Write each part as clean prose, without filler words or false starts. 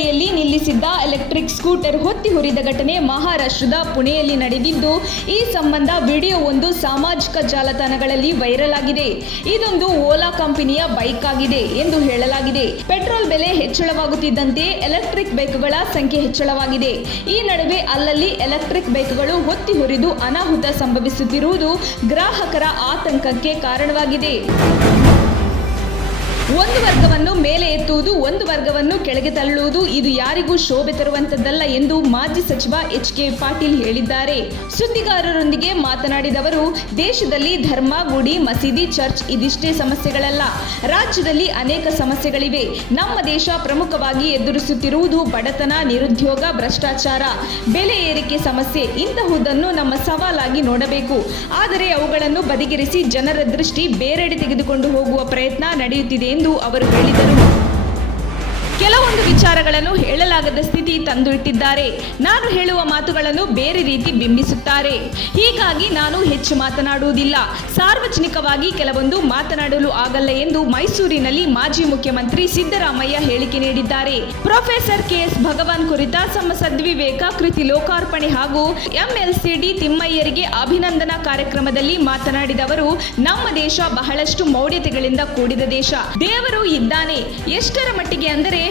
ಬದಿಯಲ್ಲಿ ನಿಲ್ಲಿಸಿದ್ದ electric scooter ಹೊತ್ತಿ ಹುರಿದ ಘಟನೆ ಮಹಾರಾಷ್ಟ್ರದ ಪುಣೆಯಲ್ಲಿ ನಡೆದಿದ್ದು, ಈ ಸಂಬಂಧ ವಿಡಿಯೋವೊಂದು ಸಾಮಾಜಿಕ ಜಾಲತಾಣಗಳಲ್ಲಿ ವೈರಲ್ ಆಗಿದೆ. ಇದೊಂದು ಓಲಾ ಕಂಪನಿಯ ಬೈಕ್ ಆಗಿದೆ ಎಂದು ಹೇಳಲಾಗಿದೆ. ಪೆಟ್ರೋಲ್ ಬೆಲೆ ಹೆಚ್ಚಳವಾಗುತ್ತಿದ್ದಂತೆ ಎಲೆಕ್ಟ್ರಿಕ್ ಬೈಕ್ಗಳ ಸಂಖ್ಯೆ ಹೆಚ್ಚಳವಾಗಿದೆ. ಈ ನಡುವೆ ಅಲ್ಲಲ್ಲಿ ಎಲೆಕ್ಟ್ರಿಕ್ ಬೈಕ್ಗಳು ಹೊತ್ತಿ ಹುರಿದು ಅನಾಹುತ ಸಂಭವಿಸುತ್ತಿರುವುದು ಗ್ರಾಹಕರ ಆತಂಕಕ್ಕೆ ಕಾರಣವಾಗಿದೆ. ಒಂದು ವರ್ಗವನ್ನು ಮೇಲೆ ಎತ್ತುವುದು, ಒಂದು ವರ್ಗವನ್ನು ಕೆಳಗೆ ತಳ್ಳುವುದು ಇದು ಯಾರಿಗೂ ಶೋಭೆ ತರುವಂತದ್ದಲ್ಲ ಎಂದು ಮಾಜಿ ಸಚಿವ ಎಚ್.ಕೆ. ಪಾಟೀಲ್ ಹೇಳಿದ್ದಾರೆ. ಸುದ್ದಿಗಾರರೊಂದಿಗೆ ಮಾತನಾಡಿದ ಅವರು, ದೇಶದಲ್ಲಿ ಧರ್ಮ, ಗುಡಿ, ಮಸೀದಿ, ಚರ್ಚ್ ಇದಿಷ್ಟೇ ಸಮಸ್ಯೆಗಳಲ್ಲ. ರಾಜ್ಯದಲ್ಲಿ ಅನೇಕ ಸಮಸ್ಯೆಗಳಿವೆ. ನಮ್ಮ ದೇಶ ಪ್ರಮುಖವಾಗಿ ಎದುರಿಸುತ್ತಿರುವುದು ಬಡತನ, ನಿರುದ್ಯೋಗ, ಭ್ರಷ್ಟಾಚಾರ, ಬೆಲೆ ಏರಿಕೆ ಸಮಸ್ಯೆ. ಇಂತಹುದನ್ನು ನಮ್ಮ ಸವಾಲಾಗಿ ನೋಡಬೇಕು. ಆದರೆ ಅವುಗಳನ್ನು ಬದಿಗಿರಿಸಿ ಜನರ ದೃಷ್ಟಿ ಬೇರೆಡೆ ತೆಗೆದುಕೊಂಡು ಹೋಗುವ ಪ್ರಯತ್ನ ನಡೆಯುತ್ತಿದೆ ಎಂದು ಅವರು ಹೇಳಿದರು. ಕೆಲವೊಂದು ವಿಚಾರಗಳನ್ನು ಹೇಳಲಾಗದ ಸ್ಥಿತಿ ತಂದು ಇಟ್ಟಿದ್ದಾರೆ. ನಾನು ಹೇಳುವ ಮಾತುಗಳನ್ನು ಬೇರೆ ರೀತಿ ಬಿಂಬಿಸುತ್ತಾರೆ. ಹೀಗಾಗಿ ನಾನು ಹೆಚ್ಚು ಮಾತನಾಡುವುದಿಲ್ಲ. ಸಾರ್ವಜನಿಕವಾಗಿ ಕೆಲವೊಂದು ಮಾತನಾಡಲು ಆಗಲ್ಲ ಎಂದು ಮೈಸೂರಿನಲ್ಲಿ ಮಾಜಿ ಮುಖ್ಯಮಂತ್ರಿ ಸಿದ್ದರಾಮಯ್ಯ ಹೇಳಿಕೆ ನೀಡಿದ್ದಾರೆ. Professor KS. ಭಗವಾನ್ ಕುರಿತ ತಮ್ಮ ಸದ್ವಿವೇಕ ಕೃತಿ ಲೋಕಾರ್ಪಣೆ ಹಾಗೂ ಎಂಎಲ್ಸಿಡಿ ತಿಮ್ಮಯ್ಯರಿಗೆ ಅಭಿನಂದನಾ ಕಾರ್ಯಕ್ರಮದಲ್ಲಿ ಮಾತನಾಡಿದ ಅವರು, ನಮ್ಮ ದೇಶ ಬಹಳಷ್ಟು ಮೌಢ್ಯತೆಗಳಿಂದ ಕೂಡಿದ ದೇಶ. ದೇವರು ಇದ್ದಾನೆ. ಎಷ್ಟರ ಮಟ್ಟಿಗೆ ಅಂದರೆ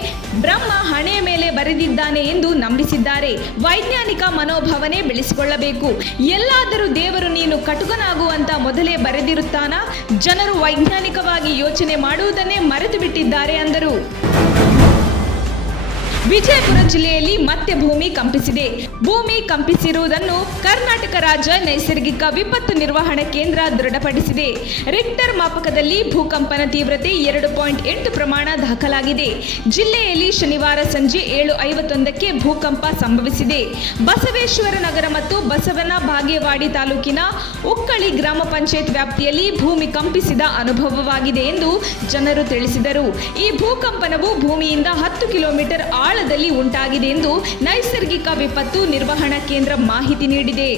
ಬ್ರಹ್ಮ ಹಣೆಯ ಮೇಲೆ ಬರೆದಿದ್ದಾನೆ ಎಂದು ನಂಬಿಸಿದ್ದಾರೆ. ವೈಜ್ಞಾನಿಕ ಮನೋಭಾವನೆ ಬೆಳೆಸಿಕೊಳ್ಳಬೇಕು. ಎಲ್ಲಾದರೂ ದೇವರು ನೀನು ಕಟುಕನಾಗುವಂತ ಮೊದಲೇ ಬರೆದಿರುತ್ತಾನ? ಜನರು ವೈಜ್ಞಾನಿಕವಾಗಿ ಯೋಚನೆ ಮಾಡುವುದನ್ನೇ ಮರೆತು ಬಿಟ್ಟಿದ್ದಾರೆ ಅಂದರು. ವಿಜಯಪುರ ಜಿಲ್ಲೆಯಲ್ಲಿ ಮತ್ತೆ ಭೂಮಿ ಕಂಪಿಸಿದೆ. ಭೂಮಿ ಕಂಪಿಸಿರುವುದನ್ನು ಕರ್ನಾಟಕ ರಾಜ್ಯ ನೈಸರ್ಗಿಕ ವಿಪತ್ತು ನಿರ್ವಹಣಾ ಕೇಂದ್ರ ದೃಢಪಡಿಸಿದೆ. ರಿಕ್ಟರ್ ಮಾಪಕದಲ್ಲಿ ಭೂಕಂಪನ ತೀವ್ರತೆ 2.8 ಪ್ರಮಾಣ ದಾಖಲಾಗಿದೆ. ಜಿಲ್ಲೆಯಲ್ಲಿ ಶನಿವಾರ ಸಂಜೆ 7:51ಕ್ಕೆ ಭೂಕಂಪ ಸಂಭವಿಸಿದೆ. ಬಸವೇಶ್ವರ ನಗರ ಮತ್ತು ಬಸವನ ಬಾಗೇವಾಡಿ ತಾಲೂಕಿನ ಉಕ್ಕಳಿ ಗ್ರಾಮ ಪಂಚಾಯತ್ ವ್ಯಾಪ್ತಿಯಲ್ಲಿ ಭೂಮಿ ಕಂಪಿಸಿದ ಅನುಭವವಾಗಿದೆ ಎಂದು ಜನರು ತಿಳಿಸಿದರು. ಈ ಭೂಕಂಪನವು ಭೂಮಿಯಿಂದ 10 ಕಿಲೋಮೀಟರ್ ಆಳದಲ್ಲಿ ಉಂಟಾಗಿದೆ ಎಂದು ನೈಸರ್ಗಿಕ ವಿಪತ್ತು ನಿರ್ವಹಣಾ ಕೇಂದ್ರ ಮಾಹಿತಿ ನೀಡಿದೆ.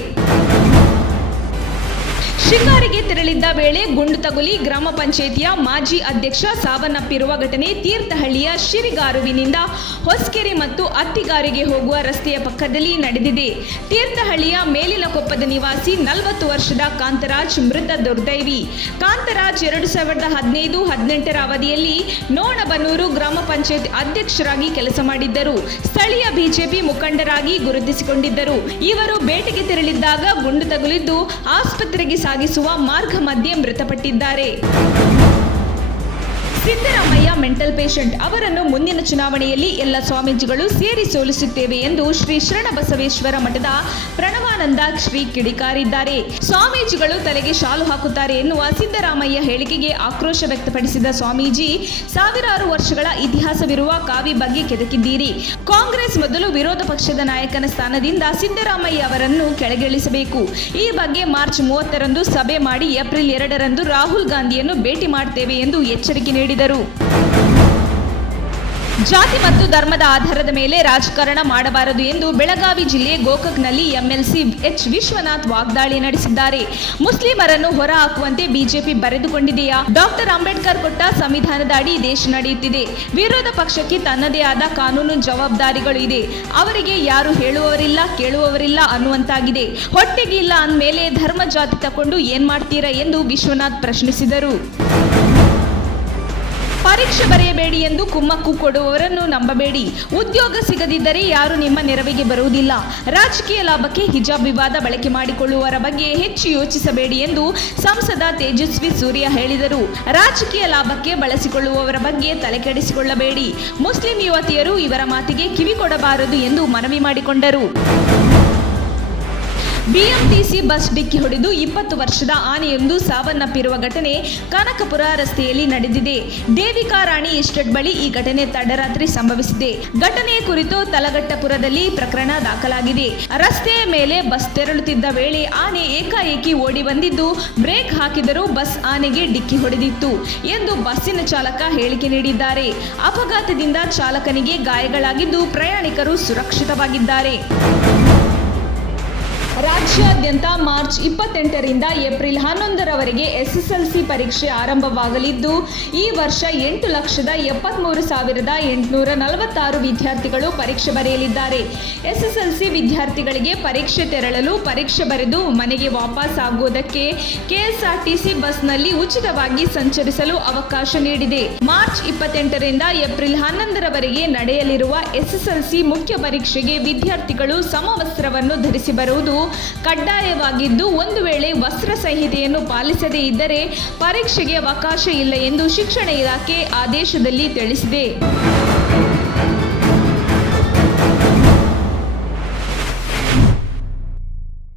ಶಿಕಾರಿಗೆ ತೆರಳಿದ್ದ ವೇಳೆ ಗುಂಡು ತಗುಲಿ ಗ್ರಾಮ ಪಂಚಾಯಿತಿಯ ಮಾಜಿ ಅಧ್ಯಕ್ಷ ಸಾವನ್ನಪ್ಪಿರುವ ಘಟನೆ ತೀರ್ಥಹಳ್ಳಿಯ ಶಿರಿಗಾರುವಿನಿಂದ ಹೊಸಕೆರೆ ಮತ್ತು ಅತ್ತಿಗಾರಿಗೆ ಹೋಗುವ ರಸ್ತೆಯ ಪಕ್ಕದಲ್ಲಿ ನಡೆದಿದೆ. ತೀರ್ಥಹಳ್ಳಿಯ ಮೇಲಿನಕೊಪ್ಪದ ನಿವಾಸಿ 40 ವರ್ಷದ ಕಾಂತರಾಜ್ ಮೃತ ದುರ್ದೈವಿ. ಕಾಂತರಾಜ್ 2015-18ರ ಅವಧಿಯಲ್ಲಿ ನೋಣಬನೂರು ಗ್ರಾಮ ಪಂಚಾಯತ್ ಅಧ್ಯಕ್ಷರಾಗಿ ಕೆಲಸ ಮಾಡಿದ್ದರು. ಸ್ಥಳೀಯ ಬಿಜೆಪಿ ಮುಖಂಡರಾಗಿ ಗುರುತಿಸಿಕೊಂಡಿದ್ದರು. ಇವರು ಬೇಟೆಗೆ ತೆರಳಿದ್ದಾಗ ಗುಂಡು ತಗುಲಿದ್ದು ಆಸ್ಪತ್ರೆಗೆ ಸಾಗಿಸುವ ಮಾರ್ಗ ಮಧ್ಯೆ ಮೃತಪಟ್ಟಿದ್ದಾರೆ. Siddaramaiah mental patient. ಅವರನ್ನು ಮುಂದಿನ ಚುನಾವಣೆಯಲ್ಲಿ ಎಲ್ಲ ಸ್ವಾಮೀಜಿಗಳು ಸೇರಿ ಸೋಲಿಸುತ್ತೇವೆ ಎಂದು ಶ್ರೀ ಶರಣಬಸವೇಶ್ವರ ಮಠದ ಪ್ರಣವಾನಂದ ಶ್ರೀ ಕಿಡಿಕಾರಿದ್ದಾರೆ. ಸ್ವಾಮೀಜಿಗಳು ತಲೆಗೆ ಶಾಲು ಹಾಕುತ್ತಾರೆ ಎನ್ನುವ ಸಿದ್ದರಾಮಯ್ಯ ಹೇಳಿಕೆಗೆ ಆಕ್ರೋಶ ವ್ಯಕ್ತಪಡಿಸಿದ ಸ್ವಾಮೀಜಿ, ಸಾವಿರಾರು ವರ್ಷಗಳ ಇತಿಹಾಸವಿರುವ ಕಾವಿ ಬಗ್ಗೆ ಕೆದಕಿದ್ದೀರಿ. ಕಾಂಗ್ರೆಸ್ ಮೊದಲು ವಿರೋಧ ಪಕ್ಷದ ನಾಯಕನ ಸ್ಥಾನದಿಂದ ಸಿದ್ದರಾಮಯ್ಯ ಅವರನ್ನು ಕೆಳಗಿಳಿಸಬೇಕು. ಈ ಬಗ್ಗೆ ಮಾರ್ಚ್ 30ರಂದು ಸಭೆ ಮಾಡಿ ಏಪ್ರಿಲ್ 2ರಂದು ರಾಹುಲ್ ಗಾಂಧಿಯನ್ನು ಭೇಟಿ ಮಾಡ್ತೇವೆ ಎಂದು ಎಚ್ಚರಿಕೆ ನೀಡಿದರು. ಜಾತಿ ಮತ್ತು ಧರ್ಮದ ಆಧಾರದ ಮೇಲೆ ರಾಜಕಾರಣ ಮಾಡಬಾರದು ಎಂದು ಬೆಳಗಾವಿ ಜಿಲ್ಲೆ ಗೋಕಾಕ್ನಲ್ಲಿ ಎಂಎಲ್ಸಿ ಎಚ್. ವಿಶ್ವನಾಥ್ ವಾಗ್ದಾಳಿ ನಡೆಸಿದ್ದಾರೆ. ಮುಸ್ಲಿಮರನ್ನು ಹೊರಹಾಕುವಂತೆ ಬಿಜೆಪಿ ಬರೆದುಕೊಂಡಿದೆಯಾ? ಡಾಕ್ಟರ್ ಅಂಬೇಡ್ಕರ್ ಕೊಟ್ಟ ಸಂವಿಧಾನದ ಅಡಿ ದೇಶ ನಡೆಯುತ್ತಿದೆ. ವಿರೋಧ ಪಕ್ಷಕ್ಕೆ ತನ್ನದೇ ಆದ ಕಾನೂನು ಜವಾಬ್ದಾರಿಗಳು ಇದೆ. ಅವರಿಗೆ ಯಾರು ಹೇಳುವವರಿಲ್ಲ, ಕೇಳುವವರಿಲ್ಲ ಅನ್ನುವಂತಾಗಿದೆ. ಹೊಟ್ಟೆಗೆ ಇಲ್ಲ ಅಂದಮೇಲೆ ಧರ್ಮ ಜಾತಿ ತಕೊಂಡು ಏನ್ ಮಾಡ್ತೀರಾ ಎಂದು ವಿಶ್ವನಾಥ್ ಪ್ರಶ್ನಿಸಿದರು. ಪರೀಕ್ಷೆ ಬರೆಯಬೇಡಿ ಎಂದು ಕುಮ್ಮಕ್ಕು ಕೊಡುವವರನ್ನು ನಂಬಬೇಡಿ. ಉದ್ಯೋಗ ಸಿಗದಿದ್ದರೆ ಯಾರು ನಿಮ್ಮ ನೆರವಿಗೆ ಬರುವುದಿಲ್ಲ. ರಾಜಕೀಯ ಲಾಭಕ್ಕೆ ಹಿಜಾಬ್ ವಿವಾದ ಬಳಕೆ ಮಾಡಿಕೊಳ್ಳುವವರ ಬಗ್ಗೆ ಹೆಚ್ಚು ಯೋಚಿಸಬೇಡಿ ಎಂದು ಸಂಸದ ತೇಜಸ್ವಿ ಸೂರ್ಯ ಹೇಳಿದರು. ರಾಜಕೀಯ ಲಾಭಕ್ಕೆ ಬಳಸಿಕೊಳ್ಳುವವರ ಬಗ್ಗೆ ತಲೆಕೆಡಿಸಿಕೊಳ್ಳಬೇಡಿ. ಮುಸ್ಲಿಂ ಯುವತಿಯರು ಇವರ ಮಾತಿಗೆ ಕಿವಿ ಕೊಡಬಾರದು ಎಂದು ಮನವಿ ಮಾಡಿಕೊಂಡರು. ಬಿಎಂಟಿಸಿ ಬಸ್ ಡಿಕ್ಕಿ ಹೊಡೆದು 20 ವರ್ಷದ ಆನೆಯೊಂದು ಸಾವನ್ನಪ್ಪಿರುವ ಘಟನೆ ಕನಕಪುರ ರಸ್ತೆಯಲ್ಲಿ ನಡೆದಿದೆ. ದೇವಿಕಾ ರಾಣಿ ಎಸ್ಟೇಟ್ ಬಳಿ ಈ ಘಟನೆ ತಡರಾತ್ರಿ ಸಂಭವಿಸಿದೆ. ಘಟನೆಯ ಕುರಿತು ತಲಗಟ್ಟಪುರದಲ್ಲಿ ಪ್ರಕರಣ ದಾಖಲಾಗಿದೆ. ರಸ್ತೆಯ ಮೇಲೆ ಬಸ್ ತೆರಳುತ್ತಿದ್ದ ವೇಳೆ ಆನೆ ಏಕಾಏಕಿ ಓಡಿ ಬಂದಿದ್ದು ಬ್ರೇಕ್ ಹಾಕಿದರೂ ಬಸ್ ಆನೆಗೆ ಡಿಕ್ಕಿ ಹೊಡೆದಿತ್ತು ಎಂದು ಬಸ್ಸಿನ ಚಾಲಕ ಹೇಳಿಕೆ ನೀಡಿದ್ದಾರೆ. ಅಪಘಾತದಿಂದ ಚಾಲಕನಿಗೆ ಗಾಯಗಳಾಗಿದ್ದು ಪ್ರಯಾಣಿಕರು ಸುರಕ್ಷಿತವಾಗಿದ್ದಾರೆ. ರಾಜ್ಯಾದ್ಯಂತ ಮಾರ್ಚ್ 28ರಿಂದ ಏಪ್ರಿಲ್ 11ರವರೆಗೆ ಎಸ್ಎಸ್ಎಲ್ಸಿ ಪರೀಕ್ಷೆ ಆರಂಭವಾಗಲಿದ್ದು, ಈ ವರ್ಷ 8,73,846 ವಿದ್ಯಾರ್ಥಿಗಳು ಪರೀಕ್ಷೆ ಬರೆಯಲಿದ್ದಾರೆ. ಎಸ್ಎಸ್ಎಲ್ಸಿ ವಿದ್ಯಾರ್ಥಿಗಳಿಗೆ ಪರೀಕ್ಷೆ ತೆರಳಲು, ಪರೀಕ್ಷೆ ಬರೆದು ಮನೆಗೆ ವಾಪಸ್ ಆಗುವುದಕ್ಕೆ ಕೆಎಸ್ಆರ್ಟಿಸಿ ಬಸ್ನಲ್ಲಿ ಉಚಿತವಾಗಿ ಸಂಚರಿಸಲು ಅವಕಾಶ ನೀಡಿದೆ. ಮಾರ್ಚ್ 28ರಿಂದ ಏಪ್ರಿಲ್ 11ರವರೆಗೆ ನಡೆಯಲಿರುವ ಎಸ್ಎಸ್ಎಲ್ಸಿ ಮುಖ್ಯ ಪರೀಕ್ಷೆಗೆ ವಿದ್ಯಾರ್ಥಿಗಳು ಸಮವಸ್ತ್ರವನ್ನು ಧರಿಸಿ ಬರುವುದು ಕಡ್ಡಾಯವಾಗಿದ್ದು, ಒಂದು ವೇಳೆ ವಸ್ತ್ರ ಸಂಹಿತೆಯನ್ನು ಪಾಲಿಸದೇ ಇದ್ದರೆ ಪರೀಕ್ಷೆಗೆ ಅವಕಾಶ ಇಲ್ಲ ಎಂದು ಶಿಕ್ಷಣ ಇಲಾಖೆ ಆದೇಶದಲ್ಲಿ ತಿಳಿಸಿದೆ.